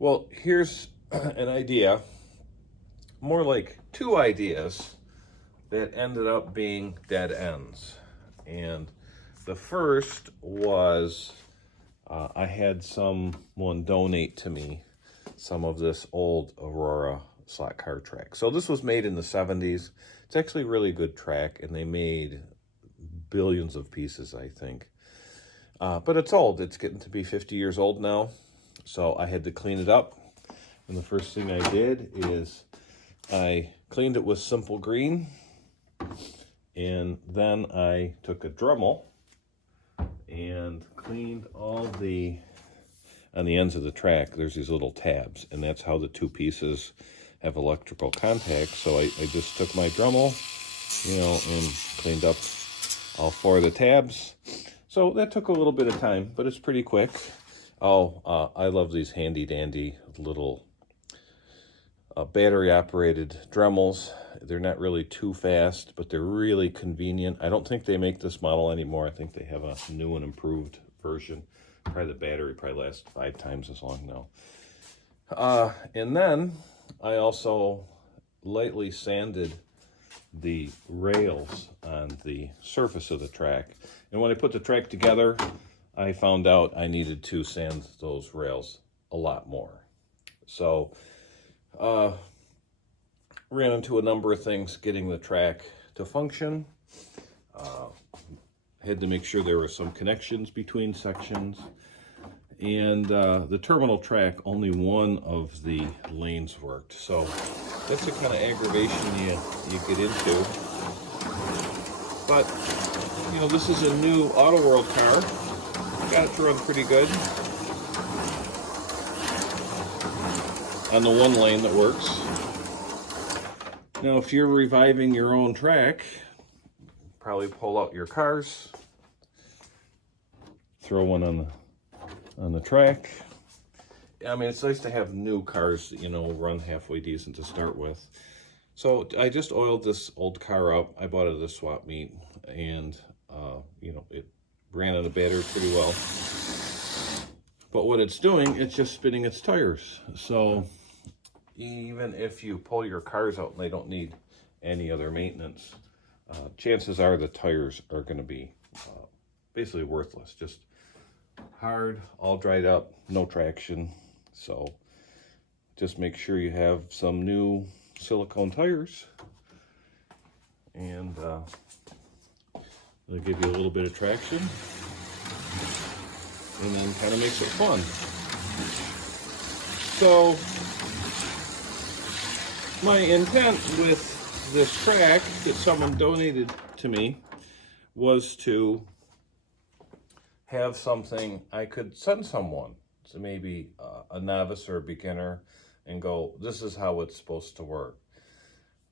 Well, here's an idea, more like two ideas that ended up being dead ends. And the first was I had someone donate to me some of this old Aurora slot car track. So this was made in the 70s. It's actually a really good track, and they made billions of pieces, I think. But it's old. It's getting to be 50 years old now. So I had to clean it up. And the first thing I did is I cleaned it with simple green. And then I took a Dremel and cleaned all on the ends of the track, there's these little tabs. And that's how the two pieces have electrical contact. So I just took my Dremel, and cleaned up all four of the tabs. So that took a little bit of time, but it's pretty quick. I love these handy dandy little battery operated Dremels. They're not really too fast, but they're really convenient. I don't think they make this model anymore. I think they have a new and improved version. Probably the battery probably lasts 5 times as long now. And then I also lightly sanded the rails on the surface of the track. And when I put the track together, I found out I needed to sand those rails a lot more. So, ran into a number of things getting the track to function. Had to make sure there were some connections between sections. And the terminal track, only one of the lanes worked. So that's the kind of aggravation you get into. But, this is a new Auto World car. Got it to run pretty good on the one lane that works. Now, if you're reviving your own track, probably pull out your cars, throw one on the track. I mean, it's nice to have new cars that, run halfway decent to start with. So I just oiled this old car up. I bought it at a swap meet, and it ran on a battery pretty well. But what it's doing, it's just spinning its tires. So even if you pull your cars out and they don't need any other maintenance, chances are the tires are going to be basically worthless. Just hard, all dried up, no traction. So just make sure you have some new silicone tires, and they'll give you a little bit of traction, and then kind of makes it fun. So my intent with this track that someone donated to me was to have something I could send someone, so maybe a novice or a beginner, and go, this is how it's supposed to work.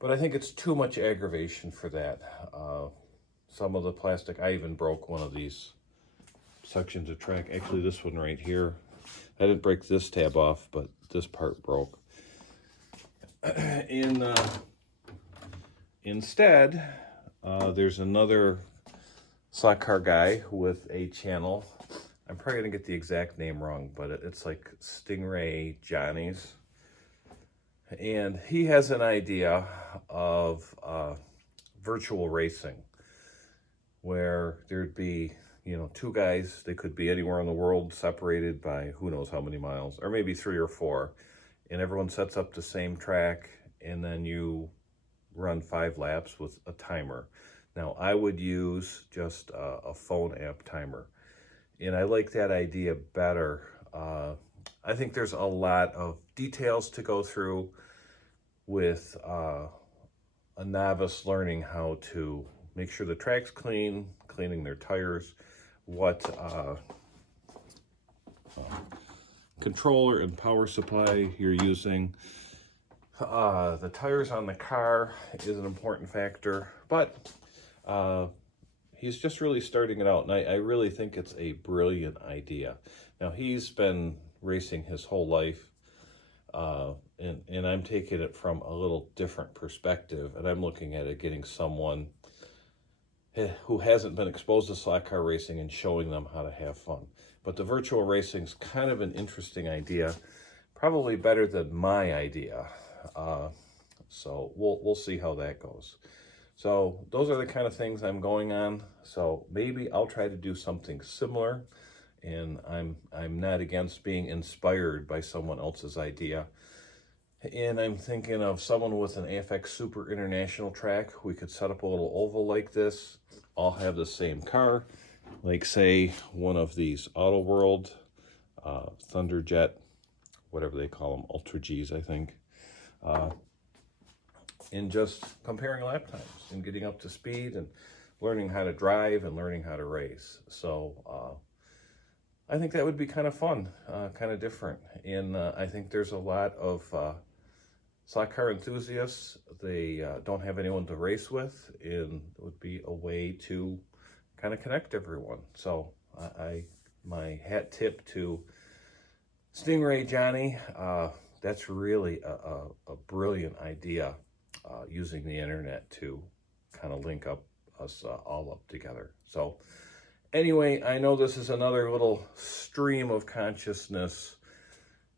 But I think it's too much aggravation for that. Some of the plastic, I even broke one of these sections of track. Actually, this one right here. I didn't break this tab off, but this part broke. Instead, there's another slot car guy with a channel. I'm probably gonna get the exact name wrong, but it's like Stingray Johnny's. And he has an idea of virtual racing, where there'd be, two guys, they could be anywhere in the world, separated by who knows how many miles, or maybe 3 or 4, and everyone sets up the same track, and then you run 5 laps with a timer. Now, I would use just a phone app timer, and I like that idea better. I think there's a lot of details to go through with a novice learning how to make sure the track's clean, cleaning their tires, what controller and power supply you're using. The tires on the car is an important factor, but he's just really starting it out, and I really think it's a brilliant idea. Now, he's been racing his whole life, and I'm taking it from a little different perspective, and I'm looking at it getting someone who hasn't been exposed to slot car racing and showing them how to have fun. But the virtual racing is kind of an interesting idea, probably better than my idea. So we'll see how that goes. So those are the kind of things I'm going on. So maybe I'll try to do something similar, and I'm not against being inspired by someone else's idea. And I'm thinking of someone with an AFX Super International track. We could set up a little oval like this, all have the same car, like say one of these Auto World, Thunderjet, whatever they call them, Ultra Gs, I think. In just comparing lap times and getting up to speed and learning how to drive and learning how to race. So I think that would be kind of fun, kind of different. And I think there's a lot of stock car enthusiasts. They don't have anyone to race with, and it would be a way to kind of connect everyone. So my hat tip to Stingray Johnny. That's really a brilliant idea, using the internet to kind of link up us all up together. So anyway, I know this is another little stream of consciousness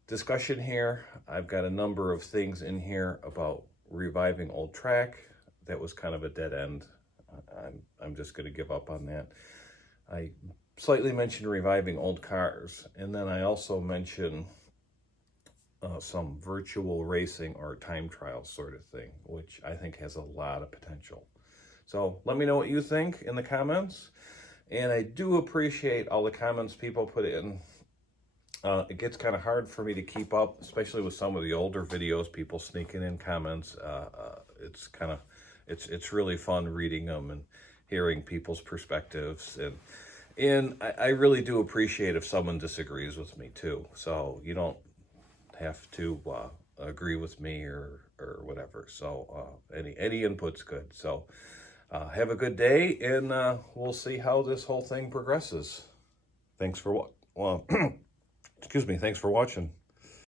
discussion here. I've got a number of things in here about reviving old track. That was kind of a dead end. I'm just going to give up on that. I slightly mentioned reviving old cars, and then I also mentioned some virtual racing or time trial sort of thing, which I think has a lot of potential. So let me know what you think in the comments. And I do appreciate all the comments people put in. It gets kind of hard for me to keep up, especially with some of the older videos, people sneaking in comments. It's really fun reading them and hearing people's perspectives. And I really do appreciate if someone disagrees with me too. So you don't have to agree with me or whatever. So any input's good. So have a good day, and we'll see how this whole thing progresses. Thanks for excuse me. Thanks for watching.